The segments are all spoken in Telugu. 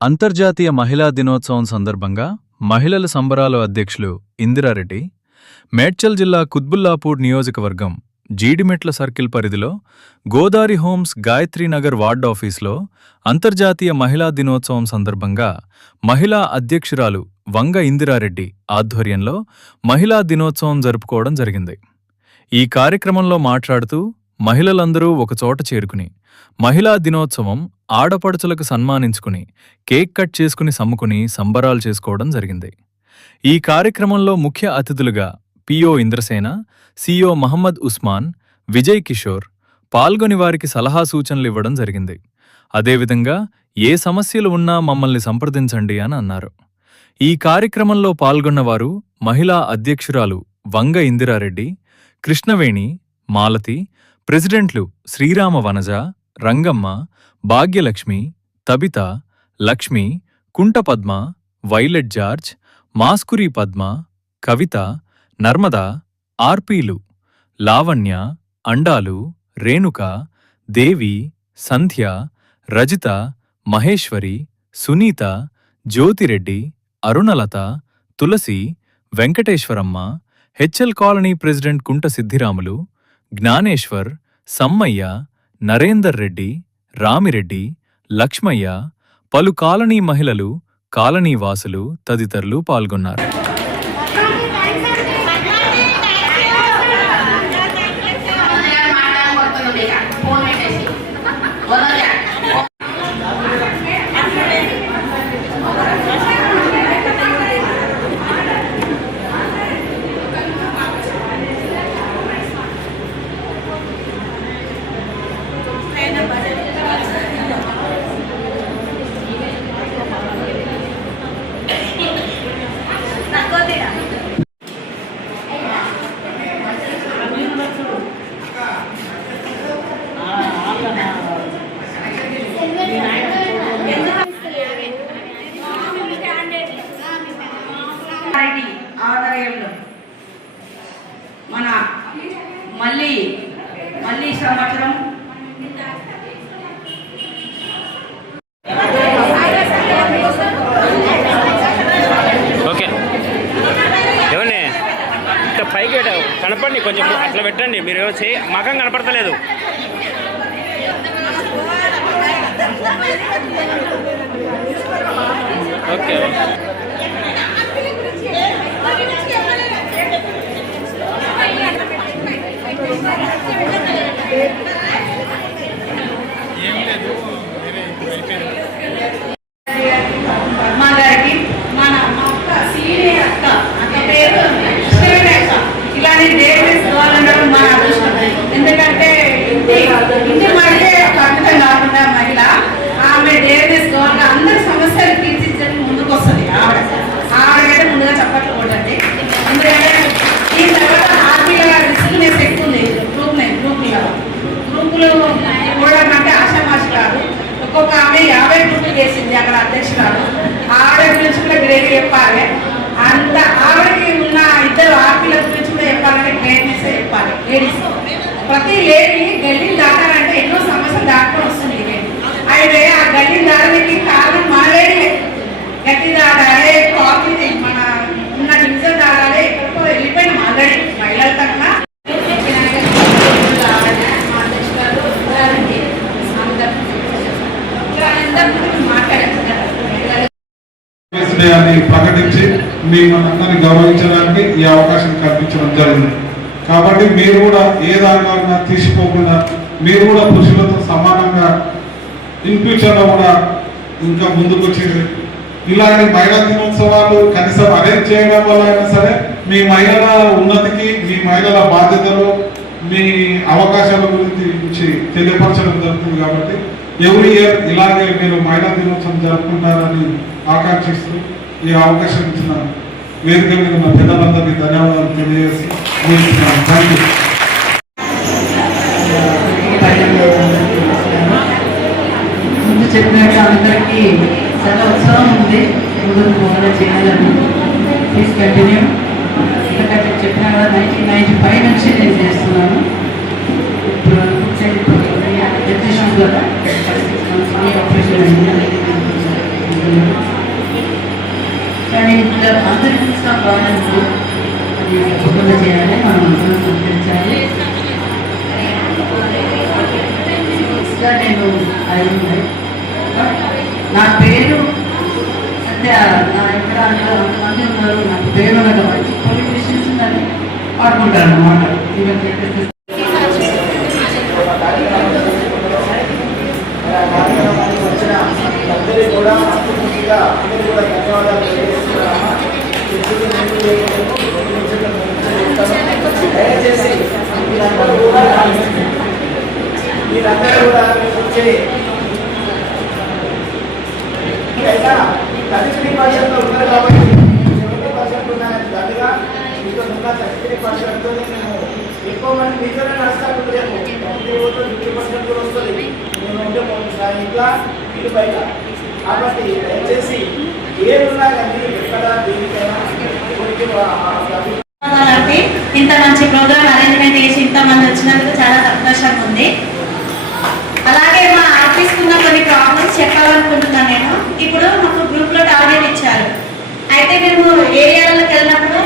అంతర్జాతీయ మహిళా దినోత్సవం సందర్భంగా మహిళల సంబరాలు అధ్యక్షులు ఇందిరారెడ్డి, మేడ్చల్ జిల్లా కుత్బుల్లాపూర్ నియోజకవర్గం జీడిమెట్ల సర్కిల్ పరిధిలో గోదారి హోమ్స్ గాయత్రీనగర్ వార్డ్ ఆఫీస్లో అంతర్జాతీయ మహిళా దినోత్సవం సందర్భంగా మహిళా అధ్యక్షురాలు వంగ ఇందిరారెడ్డి ఆధ్వర్యంలో మహిళా దినోత్సవం జరుపుకోవడం జరిగింది. ఈ కార్యక్రమంలో మాట్లాడుతూ మహిళలందరూ ఒకచోట చేరుకుని మహిళా దినోత్సవం ఆడపడుచులకు సన్మానించుకుని కేక్ కట్ చేసుకుని సమ్ముకుని సంబరాలు చేసుకోవడం జరిగింది. ఈ కార్యక్రమంలో ముఖ్య అతిథులుగా పిఓ ఇంద్రసేన, సిఓ మహమ్మద్ ఉస్మాన్, విజయ్ కిషోర్ పాల్గొని వారికి సలహా సూచనలు ఇవ్వడం జరిగింది. అదేవిధంగా ఏ సమస్యలు ఉన్నా మమ్మల్ని సంప్రదించండి అని అన్నారు. ఈ కార్యక్రమంలో పాల్గొన్నవారు మహిళా అధ్యక్షురాలు వంగ ఇందిరారెడ్డి, కృష్ణవేణి, మాలతి, ప్రెసిడెంట్లు Srirama Vanaja, Rangamma, Bhagyalakshmi, Tabitha, Lakshmi, కుంటపద్మ, violet George, మాస్కురి Padma, కవిత, నర్మద, ఆర్పీలు, లావణ్య, అండాలు, రేణుక, దేవి, సంధ్య, రజిత, మహేశ్వరి, సునీత, జ్యోతిరెడ్డి, అరుణలత, తులసి, వెంకటేశ్వరమ్మ, హెచ్ఎల్ కాలనీ ప్రెసిడెంట్ కుంట సిద్ధిరాములు, జ్ఞానేశ్వర్, సమ్మయ్య, నరేందర్ రెడ్డి, రామిరెడ్డి, లక్ష్మయ్య, పలు కాలనీ మహిళలు, కాలనీ వాసులు తదితరులు పాల్గొన్నారు. ఆదాయంలో మన మళ్ళీ సంవత్సరం ఓకే ఏమన్నా ఇట్లా పైకి కనపడండి, కొంచెం అట్లా పెట్టండి. మీరు మగం కనపడతలేదు. ఓకే మా గారికి మన అక్క సీనియర్ అక్క పేరు ఇలాంటి డేస్ కావాలనడం మా అదృష్టం. ఎందుకంటే ఇంటి మహిళే పరిమితం కాకుండా మహిళ ఆమె డేస్ కావాలని అందరి సమస్యలు తీర్చిచ్చని ముందుకు వస్తుంది. ఆవిడకైతే ముందుగా చప్పట్లు కొట్టండి. ఎందుకంటే ఈ తర్వాత ఆర్మీల రిసిగ్నెస్ ఎక్కువ ఉంది. గ్రూపులు కూడా అంటే ఆశామాషి కాదు. ఒక్కొక్క ఆమె 50 గ్రూపులు చేసింది అక్కడ అధ్యక్షురాలు. ఆవిడ గురించి కూడా గ్రేట్ చెప్పాలి. అంత ఆవిడకి ఉన్న ఇద్దరు ఆర్మీల గురించి కూడా చెప్పాలంటే గ్రేట్నెస్ చెప్పాలి. లేడీస్ ప్రతి లేడీ గల్లీని దాటాలంటే ఎన్నో సమస్యలు దాటుకొని వస్తుంది. అయితే ఆ గల్లీని దాటడానికి కారణం మన లేడీ. గట్టి దాటాలి, కాఫీ మన ఉన్న డివిజన్ దాటాలి. ఎక్కడికో వెళ్ళిపోయిన ఆల్రెడీ మహిళల తరఫున ప్రకటించి మిమ్మల్ని గౌరవించడానికి ఈ అవకాశం కల్పించడం జరిగింది. కాబట్టి మీరు కూడా ఏ దానిలో తీసిపోకుండా మీరు కూడా పురుషులతో సమానంగా ఇన్ ఫ్యూచర్లో కూడా ఇంకా ముందుకు వచ్చి ఇలాంటి మహిళా దినోత్సవాలు కనీసం అరేంజ్ చేయడం వల్ల అయినా సరే మీ మహిళల ఉన్నతికి, మీ మహిళల బాధ్యతలు, మీ అవకాశాల గురించి తెలియపరచడం జరుగుతుంది. కాబట్టి ఎవ్రీ ఇయర్ ఇలాగే మీరు మహిళా దినోత్సవం జరుపుకుంటారని ఆకాంక్షిస్తూ ఈ అవకాశం ఇచ్చిన వేదిక మీద ఉన్న పెద్దలందరికీ ధన్యవాదాలు తెలియజేసి థ్యాంక్ యూ. ముందు చెప్పినట్టు అందరికీ చాలా ఉత్సాహం ఉంది. ముందుకు పోవాలని చేయాలని ప్లీజ్ కంటిన్యూ. ఎందుకంటే చెప్పిన కదా 1995 నుంచి నేను చేస్తున్నాను. ఇప్పుడు ఆపరేషన్ కానీ ఇట్లా అందరికీ ఇష్టం బాగుంది, అది తప్పకుండా చేయాలి, మనం అందరం సహకరించాలి. ఇంకా నేను నా పేరు అంటే నా ఎక్కడ అంతమంది ఉన్నారు, నాకు పేరు నాకు మంచి క్వాలిఫికేషన్స్ ఉందని వాడుకుంటారు అన్నమాట. అందరికీ కూడా మనస్ఫూర్తిగా అందరికీ కూడా ధన్యవాదాలు తెలియజేస్తున్నాము. దయచేసి మీరందరూ కూడా వచ్చే తదితరి భాషల్లో ఉన్నారు కాబట్టి 70% ఉన్నాయని దానిగా మీతో ఉన్న 33%తో మేము ఎక్కువ మంది మీతోనే నడుస్తాను. రేపు 50% కూడా వస్తుంది. మేము ఉంటే ఇట్లా ఇటు బయట కాబట్టి దయచేసి ఏమున్నా కానీ ఎక్కడ దేనికైనా అంటే ఇంత మంచి ప్రోగ్రామ్ అరేంజ్మెంట్ చేసి ఇంతమంది వచ్చినందుకు చాలా సంతోషంగా ఉంది. అలాగే మా ఆఫీస్కి ఉన్న కొన్ని ప్రాబ్లమ్స్ చెప్పాలనుకుంటున్నాను నేను. ఇప్పుడు మాకు గ్రూప్లో టార్గెట్ ఇచ్చారు. అయితే మేము ఏరియాలకు వెళ్ళినప్పుడు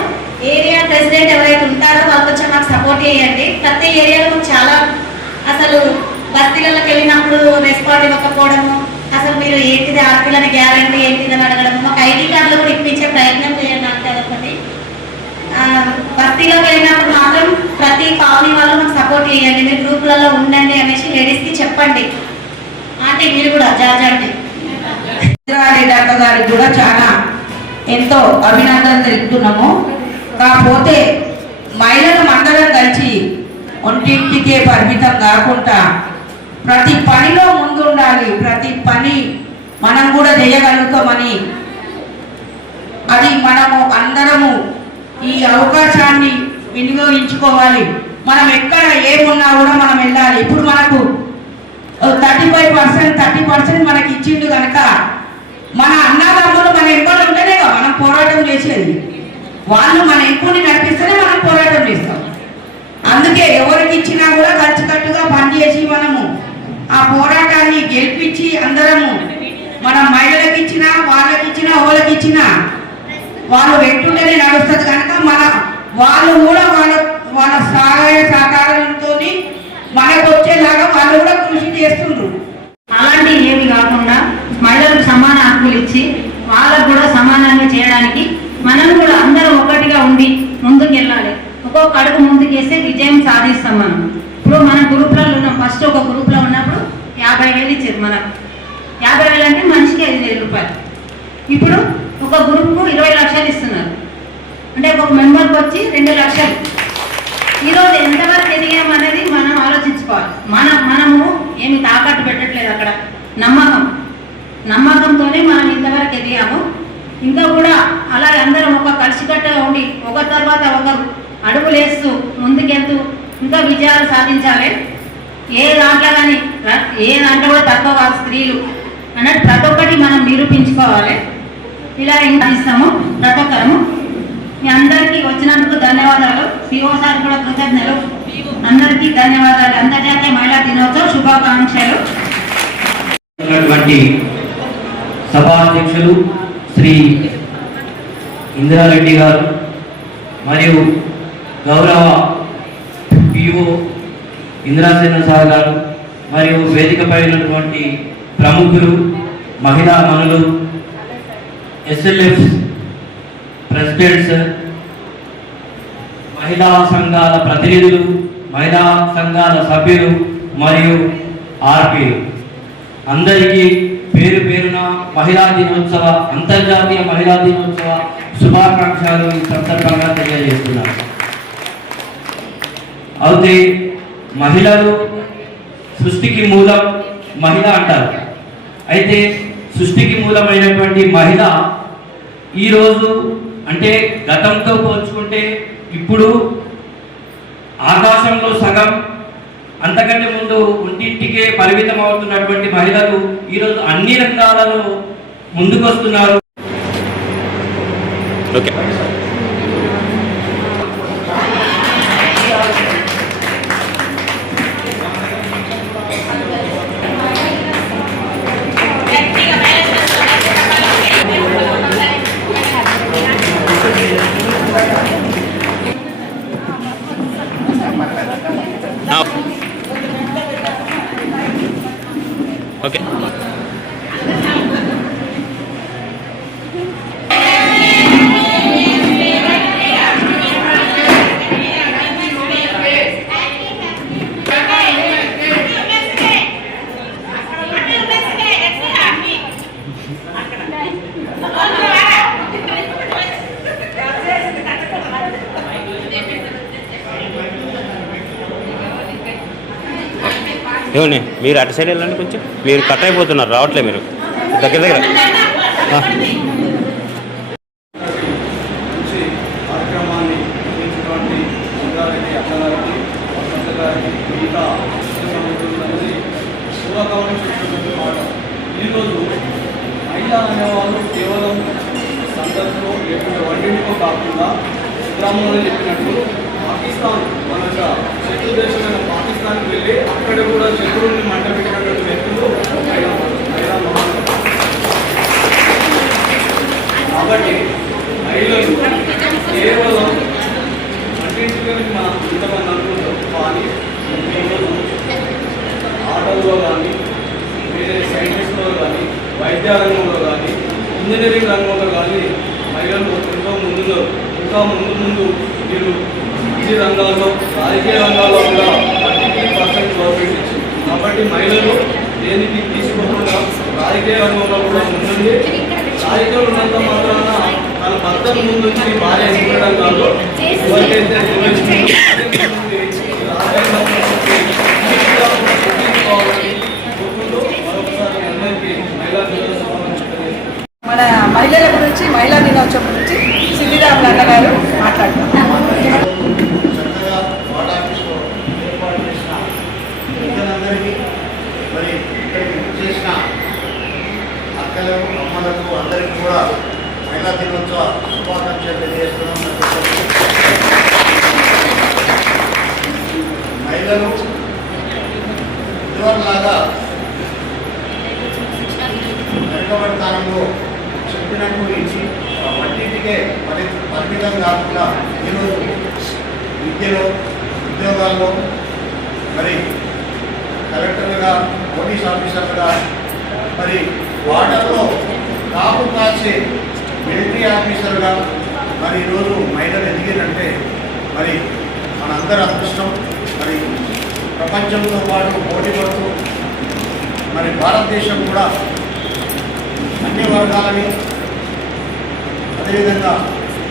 ఏరియా ప్రెసిడెంట్ ఎవరైతే ఉంటారో వాళ్ళు కొంచెం మాకు సపోర్ట్ చేయండి. ప్రతి ఏరియాలో చాలా అసలు బస్తీలకు వెళ్ళినప్పుడు రెస్పాండ్ ఇవ్వకపోవడము, అసలు మీరు ఏంటిది ఆడపిల్లని గ్యారంటీ ఏంటిది అని అడగడం, మాకు ఐడి కార్డులు కూడా ఇప్పించే ప్రయత్నం చేయండి. అంటే అదొకటి. బస్తీలోకి వెళ్ళినప్పుడు మాత్రం ప్రతి కాలనీ వాళ్ళు మాకు సపోర్ట్ చేయండి, మీరు గ్రూపులలో ఉండండి అనేసి లేడీస్కి చెప్పండి. అంటే మీరు కూడా జాజండి. డాక్టర్ గారికి కూడా చాలా ఎంతో అభినందన తెలుపుతున్నాము. కాకపోతే మహిళలు మండలం కలిసి ఒంటింటికే పరిమితం కాకుండా ప్రతి పనిలో ముందు ఉండాలి. ప్రతి పని మనం కూడా చేయగలుగుతామని, అది మనము అందరము ఈ అవకాశాన్ని వినియోగించుకోవాలి. మనం ఎక్కడ ఏమున్నా కూడా మనం వెళ్ళాలి. ఇప్పుడు మనకు 30% మనకి ఇచ్చిండు కనుక మన అన్నదమ్ములు మన ఎంపలు ఉంటేనే మనం పోరాటం చేసేది. వాళ్ళు మన ఎంపుని నడిపిస్తేనే మనం పోరాటం చేస్తాం. అందుకే ఎవరికి ఇచ్చినా కూడా కలిసికట్టుగా పనిచేసి మనము ఆ పోరాటాన్ని గెలిపించి అందరము మనం మహిళలకు ఇచ్చినా వాళ్ళకి ఇచ్చినా వాళ్ళకి ఇచ్చినా వాళ్ళు వెంటుంటేనే నడుస్తుంది కనుక వాళ్ళు కూడా వాళ్ళ సహాయ సహకారంతో మనకు వచ్చేలాగా వాళ్ళు కూడా కృషి చేస్తుండ్రు. అలాంటి ఏమి కాకుండా మహిళలకు సమాన హక్కులు ఇచ్చి వాళ్ళకు కూడా సమానంగా చేయడానికి మనం కూడా అందరం ఒక్కటిగా ఉండి ముందుకు వెళ్ళాలి. ఒక్కొక్క అడుగు ముందుకేస్తే విజయం సాధిస్తాం. మనం ఇప్పుడు మనం గ్రూప్లలో ఉన్నాం. ఫస్ట్ ఒక గ్రూప్లో ఉన్నప్పుడు 50,000 ఇచ్చారు. మనకు 50,000 అంటే మనిషికి 5,000 రూపాయలు. ఇప్పుడు ఒక గ్రూప్కు 20 లక్షలు ఇస్తున్నారు. అంటే ఒక మెంబర్కి వచ్చి 2 లక్షలు. ఈరోజు ఎంతవరకు ఎదిగాం అనేది మనం ఆలోచించుకోవాలి. మనము ఏమి తాకట్టు పెట్టట్లేదు. అక్కడ నమ్మకంతోనే మనం ఇంతవరకు ఎదిగాము. ఇంకా కూడా అలాగే అందరం ఒక కలిసికట్టుగా ఉండి ఒక తర్వాత ఒకరు అడుగులేస్తూ ముందుకెళ్తూ ఇంకా విజయాలు సాధించాలి. ఏ దాంట్లో కూడా తక్కువ కాదు స్త్రీలు అన్నట్టు ప్రతి ఒక్కటి మనం నిరూపించుకోవాలి. ఇలా ఇంకా ఇస్తాము ప్రతి ఒక్కరము. మీ అందరికీ వచ్చినందుకు ధన్యవాదాలు. సిఓ సార్ కూడా కృతజ్ఞతలు. అందరికీ ధన్యవాదాలు. అంతర్జాతీయ మహిళా దినోత్సవ శుభాకాంక్షలు. సభాధ్యక్షులు శ్రీ ఇందిరారెడ్డి గారు మరియు గౌరవ పిఓ ఇందిరాసేన సార్ గారు మరియు వేదికపై ఉన్నటువంటి ప్రముఖులు, మహిళా మనులు, ఎస్ఎల్ఎఫ్ ప్రెసిడెంట్స్, మహిళా సంఘాల ప్రతినిధులు, మహిళా సంఘాల సభ్యులు మరియు ఆర్పీలు అందరికీ పేరు పేరున మహిళా దినోత్సవ అంతర్జాతీయ మహిళా దినోత్సవ శుభాకాంక్షలు ఈ సందర్భంగా తెలియజేస్తున్నారు. అయితే మహిళలు సృష్టికి మూలం మహిళ అంటారు. అయితే సృష్టికి మూలమైనటువంటి మహిళ ఈరోజు అంటే గతంతో పోల్చుకుంటే ఇప్పుడు ఆకాశంలో సగం, అంతకంటే ముందు ఒంటింటికే పరిమితం అవుతున్నటువంటి మహిళలు ఈరోజు అన్ని రంగాలలో ముందుకొస్తున్నారు. ఓకే. ఏమని మీరు అటు సైడ్ వెళ్ళండి, కొంచెం మీరు కట్ అయిపోతున్నారు, రావట్లే మీరు దగ్గర దగ్గర. మంచి కార్యక్రమాన్ని నిర్వహించినటువంటి రంగారెడ్డి అక్కగారికి, వసంత గారికి, మిగతా సముద్రులందరి శుభకామని చెప్పినటువంటి మాట. ఈరోజు మహిళ అనేవాళ్ళు కేవలం సందర్భంలో లేకుండా వంటింటికో కాకుండా గ్రామంలో చెప్పినట్టు పాకిస్తాన్ మన శత్రు దేశమైన పాకిస్తాన్కి వెళ్ళి అక్కడ కూడా శత్రువుల్ని మంట పెట్టినటువంటి వ్యక్తులు మహిళా మహిళలు. కాబట్టి మహిళలు కేవలం వంటింటికి మనం ఇంతమంది అనుకుంటాం, కానీ ఈరోజు ఆటల్లో కానీ, వేరే సైంటిస్ట్లో కానీ, వైద్య రంగంలో కానీ, ఇంజనీరింగ్ రంగంలో కానీ మహిళలు ఎంతో ముందులో, ఇంకా ముందు మీరు ఈ రంగాల్లో, రాజకీయ రంగాల్లో కూడా 30% గవర్నమెంట్ ఇచ్చింది. కాబట్టి మహిళలు దేనికి తీసుకోకుండా రాజకీయ రంగంలో కూడా ముందుండి, రాజకీయాలు ఉన్నంత మాత్రాన తన భర్తను ముందుంచి భార్య ఎదుగుదడం కాదు, ఎవరికైతే మన మహిళల గురించి, మహిళా దినోత్సవం గురించి సిద్ధిరాములు అన్న గారు మాట్లాడుతున్నారు. చక్కగా వార్డ్ ఆఫీస్లో ఏర్పాటు చేసిన పెద్దలందరికీ, మరి ఇక్కడికి చేసిన అక్కలకు, అమ్మలకు అందరికీ కూడా మహిళా దినోత్సవ శుభాకాంక్షలు తెలియజేస్తున్నాం. మహిళలు ఇదివరలాగా వెనుకబడి స్థానంలో చెప్పినట్టు ఇచ్చి వంటింటికే పరిమితం కాకుండా ఈరోజు విద్యలో, ఉద్యోగాల్లో, మరి కలెక్టర్లుగా, పోలీస్ ఆఫీసర్లుగా, మరి వార్డర్లో కాపు కాసే మిలిటరీ ఆఫీసర్గా మరి ఈరోజు మహిళలు ఎదిగినంటే మరి మనందరి అదృష్టం. మరి ప్రపంచంతో పాటు పోటీ పడుతూ మరి భారతదేశం కూడా అన్ని వర్గాలని, అదేవిధంగా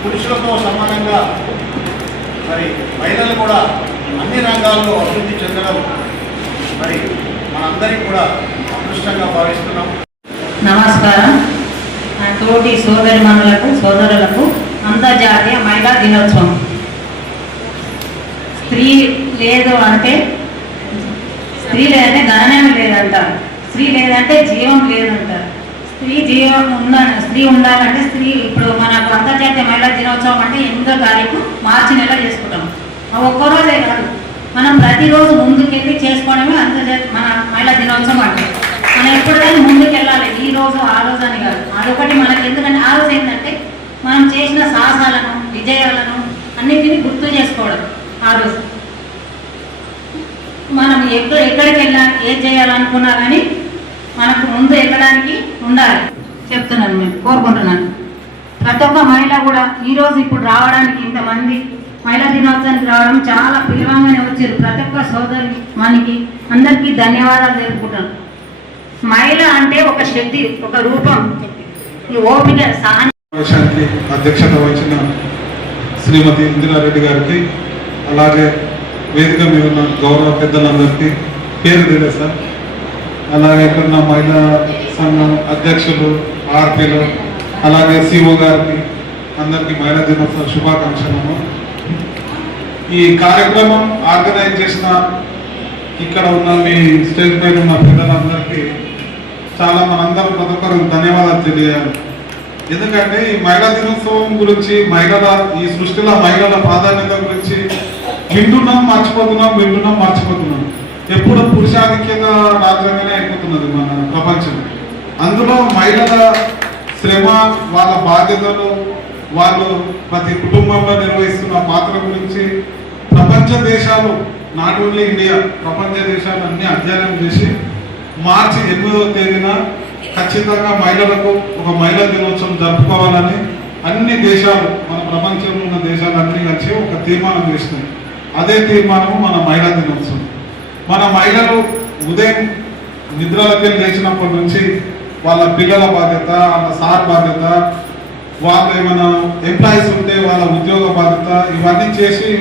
పురుషులతో సమానంగా మరి మహిళలు కూడా అన్ని రంగాల్లో అభివృద్ధి చెందడం మరి మనందరికీ కూడా అదృష్టంగా భావిస్తున్నాం. నమస్కారం. నా తోటి సోదరులకు అంతర్జాతీయ మహిళా దినోత్సవం. స్త్రీ లేదంటే గణనం లేదంటారు, స్త్రీ లేదంటే జీవం లేదంటారు. స్త్రీ ఉండాలంటే ఇప్పుడు మనకు అంతర్జాతీయ మహిళా దినోత్సవం అంటే 8వ తారీఖు మార్చి నెల చేసుకుంటాం. ఒక్కరోజే కాదు, మనం ప్రతిరోజు ముందుకెళ్ళి చేసుకోవడమే అంతర్జాతీయ మన మహిళా దినోత్సవం అంటే. మనం ఎప్పుడైనా ముందుకెళ్ళాలి, ఈ రోజు ఆ రోజు అని కాదు. అదొకటి మనకి. ఎందుకంటే ఆ రోజు ఏంటంటే మనం చేసిన సాహసాలను, విజయాలను అన్నిటినీ గుర్తు చేసుకోవడం. ఆ రోజు మనం ఎక్కడికి వెళ్ళాలి, ఏం చేయాలనుకున్నా కానీ మనకు ముందు ఎక్కడానికి ఉండాలి చెప్తున్నాను, మేము కోరుకుంటున్నాను. ప్రతి ఒక్క మహిళ కూడా ఈరోజు ఇప్పుడు రావడానికి, ఇంతమంది మహిళా దినోత్సవానికి రావడం చాలా ప్రియమంగానే వచ్చారు. ప్రతి ఒక్క సోదరి మనకి అందరికీ ధన్యవాదాలు తెలుపుకుంటాను. మహిళ అంటే ఒక శక్తి, ఒక రూపం, ఈ ఓపిక, సమావేశానికి అధ్యక్షత వహించిన శ్రీమతి ఇందిరారెడ్డి గారికి, అలాగే వేదిక మీద ఉన్న గౌరవ పెద్దలందరికీ పేరు తెలియదు సార్, అలాగే ఇక్కడ ఉన్న మహిళా సంఘం అధ్యక్షులు, ఆర్పీలు, అలాగే సిఓ గారికి అందరికీ మహిళా దినోత్సవ శుభాకాంక్షలను. ఈ కార్యక్రమం ఆర్గనైజ్ చేసిన ఇక్కడ ఉన్న మీ స్టేజ్ పైన ఉన్న పెద్దలందరికీ చాలా మనందరం ప్రతి ఒక్కరు ధన్యవాదాలు తెలియాలి. ఎందుకంటే ఈ మహిళా దినోత్సవం గురించి, ఈ సృష్టిలో మహిళల ప్రాధాన్యత గురించి వింటున్నాం మర్చిపోతున్నాం. ఎప్పుడు పురుషాధిక్యత రాజ్యంగానే అయిపోతున్నది మన ప్రపంచం. అందులో మహిళల శ్రమ, వాళ్ళ బాధ్యతలు, వాళ్ళు ప్రతి కుటుంబంలో నిర్వహిస్తున్న పాత్ర గురించి ప్రపంచ దేశాలు, నాట్ ఓన్లీ ఇండియా, ప్రపంచ దేశాలు అన్ని అధ్యయనం చేసి మార్చి 8వ తేదీన ఖచ్చితంగా మహిళలకు ఒక మహిళా దినోత్సవం జరుపుకోవాలని అన్ని దేశాలు, మన ప్రపంచంలో ఉన్న దేశాలు అన్ని కలిసి ఒక తీర్మానం చేసినాయి. అదే తీర్మానము మన మహిళా దినోత్సవం. మన మహిళలు ఉదయం నిద్రలకి లేచినప్పటి నుంచి వాళ్ళ పిల్లల బాధ్యత, వాళ్ళ సార్ వాళ్ళు ఏమైనా ఎంప్లాయీస్ ఉంటే వాళ్ళ ఉద్యోగ బాధ్యత ఇవన్నీ చేసి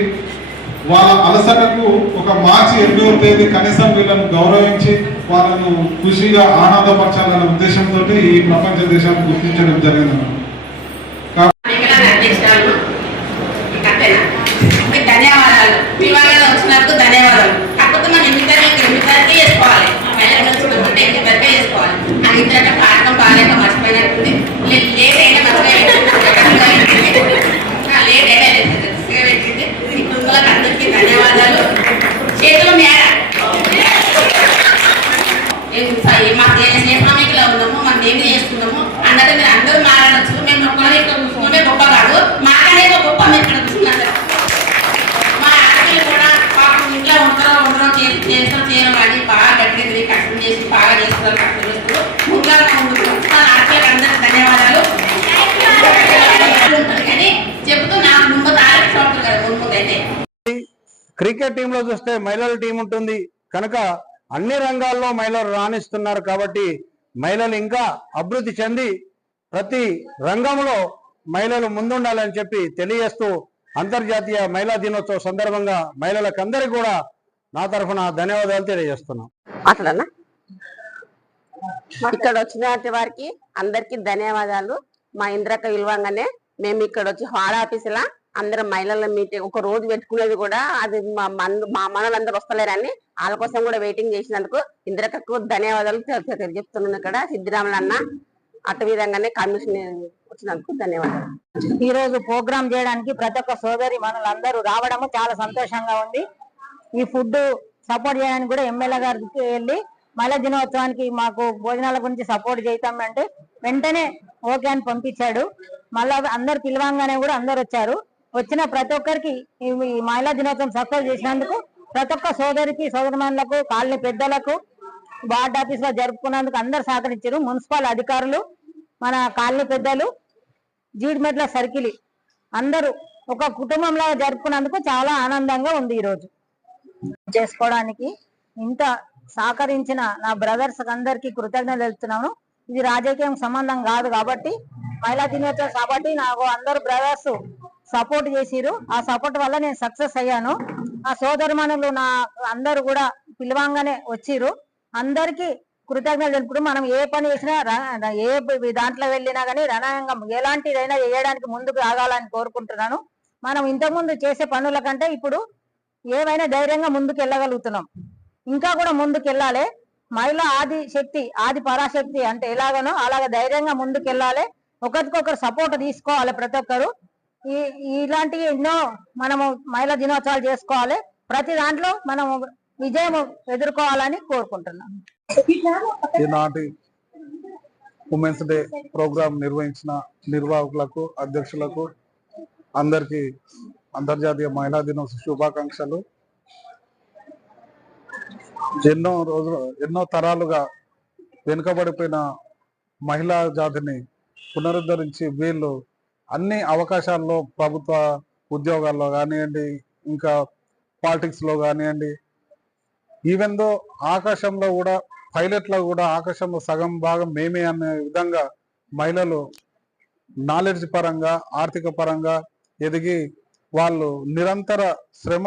వాళ్ళ అలసటకు ఒక మార్చి 8వ తేదీ కనీసం వీళ్ళను గౌరవించి వాళ్ళను ఖుషిగా ఆనందపరచాలనే ఉద్దేశంతో ఈ ప్రపంచ దేశాన్ని గుర్తించడం జరిగింది. ధన్యవాదాలు. మీ వాళ్ళ వచ్చినందుకు ధన్యవాదాలు. కాకపోతే మనం ఎన్నికలకే చేసుకోవాలి. అంటే ఎన్నికలకే చేసుకోవాలి. అది ఇంతకంటే పాఠం బాగాలేక మర్చిపోయినట్టుంది. లేట్ అయినా లేట్ అయినా ఇప్పుడు అందరికీ ధన్యవాదాలు. చేతులు మేడ మాకు ఏ శ్రామికులో ఉన్నాము, మనం ఏమి చేస్తున్నాము అన్నది మీరు అందరూ మాట్లాడచ్చు. మేము ఒక్కడే ఇక్కడ కూర్చుకుంటే గొప్ప కాదు, మాకనే గొప్ప మేము ఇక్కడ కూర్చున్నారు. మా ఆడపిల్లలు కూడా పాపం ఇంట్లో ఉండడం చేయడం అని బాగా గట్టిగా తిరిగి కష్టం చేసి బాగా చేస్తున్నారు. కష్టం చేస్తారు. ముందుగా మా ఆడపిల్లలకు అందరికీ ధన్యవాదాలు. కానీ చెబుతూ నాకు ముందు తారీఖు చూడతారు కదా ముందుకైతే. క్రికెట్ టీంలో చూస్తే మహిళల టీం ఉంటుంది కనుక అన్ని రంగాల్లో మహిళలు రాణిస్తున్నారు. కాబట్టి మహిళలు ఇంకా అభివృద్ధి చెంది ప్రతి రంగంలో మహిళలు ముందుండాలని చెప్పి తెలియజేస్తూ అంతర్జాతీయ మహిళా దినోత్సవ సందర్భంగా మహిళలకు అందరికీ కూడా నా తరఫున ధన్యవాదాలు తెలియజేస్తున్నాం. అట్లనా ఇక్కడ వచ్చిన వారికి అందరికి ధన్యవాదాలు. మా ఇంద్రక్క విలువంగానే మేము ఇక్కడ వచ్చి హాల్ ఆఫీసులా అందరం మహిళల మీటింగ్ ఒక రోజు పెట్టుకునేది కూడా అది మా మనలందరూ వస్తలేరని వాళ్ళ కోసం కూడా వెయిటింగ్ చేసినందుకు ఇంద్రకకు ధన్యవాదాలు చెప్తున్నాను. ఇక్కడ సిద్ధిరాములన్న అటు విధంగానే కమిషన్ వచ్చినందుకు ధన్యవాదాలు. ఈ రోజు ప్రోగ్రామ్ చేయడానికి ప్రతి ఒక్క సోదరి మనలందరూ రావడము చాలా సంతోషంగా ఉంది. ఈ ఫుడ్ సపోర్ట్ చేయడానికి కూడా ఎమ్మెల్యే గారికి వెళ్ళి మహిళా దినోత్సవానికి మాకు భోజనాల గురించి సపోర్ట్ చేద్దామంటే వెంటనే ఓకే అని పంపించాడు. మళ్ళా అందరు పిలవంగానే కూడా అందరు వచ్చారు. వచ్చిన ప్రతి ఒక్కరికి ఈ మహిళా దినోత్సవం సక్సెస్ చేసినందుకు ప్రతి ఒక్క సోదరికి సోదరిమణులకు కాలనీ పెద్దలకు వార్డ్ ఆఫీస్ లో జరుపుకున్నందుకు అందరు సహకరించారు. మున్సిపల్ అధికారులు, మన కాలనీ పెద్దలు, జీడిమెట్ల సర్కిల్ అందరూ ఒక కుటుంబంలో జరుపుకున్నందుకు చాలా ఆనందంగా ఉంది. ఈ రోజు చేసుకోవడానికి ఇంత సహకరించిన నా బ్రదర్స్ అందరికీ కృతజ్ఞతలు తెలుపుతున్నాను. ఇది రాజకీయం సంబంధం కాదు కాబట్టి మహిళా దినోత్సవం కాబట్టి నాకు అందరు బ్రదర్స్ సపోర్ట్ చేసిరు. ఆ సపోర్ట్ వల్ల నేను సక్సెస్ అయ్యాను. ఆ సోదరుమణులు నా అందరూ కూడా పిలవంగానే వచ్చిరు. అందరికీ కృతజ్ఞతలు తెలుపుతూ మనం ఏ పని చేసినా ఏ దాంట్లో వెళ్ళినా కానీ రణరంగం ఎలాంటిదైనా చేయడానికి ముందుకు ఆగాలని కోరుకుంటున్నాను. మనం ఇంతకుముందు చేసే పనుల కంటే ఇప్పుడు ఏవైనా ధైర్యంగా ముందుకు వెళ్ళగలుగుతున్నాం. ఇంకా కూడా ముందుకు వెళ్ళాలి. మహిళ ఆది శక్తి, ఆది పరాశక్తి అంటే ఎలాగనో అలాగే ధైర్యంగా ముందుకు వెళ్ళాలి. ఒకరికొకరు సపోర్ట్ తీసుకోవాలి. ప్రతి ఒక్కరు ఇలాంటివి ఎన్నో మనము మహిళా దినోత్సవాలు చేసుకోవాలి. ప్రతి దాంట్లో మనము విజయం ఎదుర్కోవాలని కోరుకుంటున్నాం. ఈనాటి ఉమెన్స్ డే ప్రోగ్రాం నిర్వహించిన నిర్వాహకులకు, అధ్యక్షులకు అందరికీ అంతర్జాతీయ మహిళా దినోత్సవ శుభాకాంక్షలు. ఎన్నో తరాలుగా వెనుకబడిపోయిన మహిళా జాతిని పునరుద్ధరించి వీళ్ళు అన్ని అవకాశాల్లో ప్రభుత్వ ఉద్యోగాల్లో కానివ్వండి, ఇంకా పాలిటిక్స్లో కానివ్వండి, ఈవెన్ దో ఆకాశంలో కూడా పైలట్లో కూడా ఆకాశంలో సగం భాగం మేమే అనే విధంగా మహిళలు నాలెడ్జ్ పరంగా, ఆర్థిక పరంగా ఎదిగి వాళ్ళు నిరంతర శ్రమ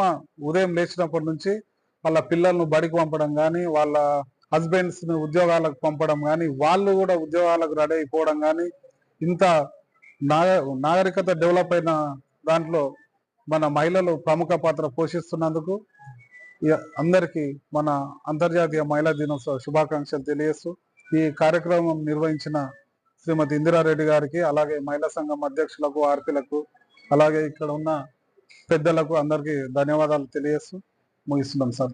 ఉదయం లేచినప్పటి నుంచి వాళ్ళ పిల్లలను బడికి పంపడం కానీ, వాళ్ళ హస్బెండ్స్ని ఉద్యోగాలకు పంపడం కానీ, వాళ్ళు కూడా ఉద్యోగాలకు రెడీ అయిపోవడం కానీ, ఇంత నాగరికత డెవలప్ అయిన దాంట్లో మన మహిళలు ప్రముఖ పాత్ర పోషిస్తున్నందుకు అందరికీ మన అంతర్జాతీయ మహిళా దినోత్సవ శుభాకాంక్షలు తెలియజేస్తూ ఈ కార్యక్రమం నిర్వహించిన శ్రీమతి ఇందిరారెడ్డి గారికి, అలాగే మహిళా సంఘం అధ్యక్షులకు, ఆర్పీలకు, అలాగే ఇక్కడ ఉన్న పెద్దలకు అందరికీ ధన్యవాదాలు తెలియజేస్తూ ముగిస్తున్నాం సార్.